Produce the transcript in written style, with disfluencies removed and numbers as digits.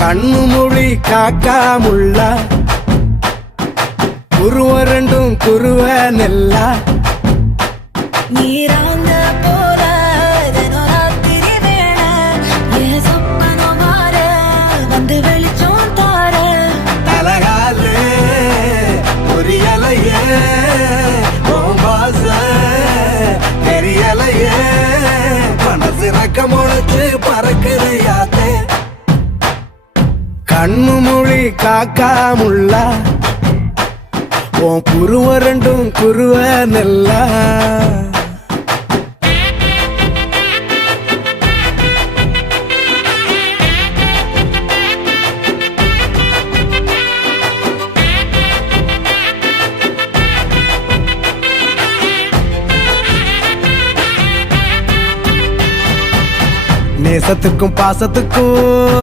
கண்ணு மொழி காக்காமுள்ள குருவ ரெண்டும் குருவ நெல்லா நீராங்க போல தினராத்திரி வேண என் சொப்பனம் மாற வந்து வெளிச்சம் தார தலகாலே பொரியலையே ஓம்பாச தெரியலையே மனசு ரக்க முளைச்சு பறக்குறையாத்தே கண்ணு மொழி காக்காமுள்ள உன் குருவ ரெண்டும் குருவ நெல்லா நேசத்துக்கும் பாசத்துக்கும்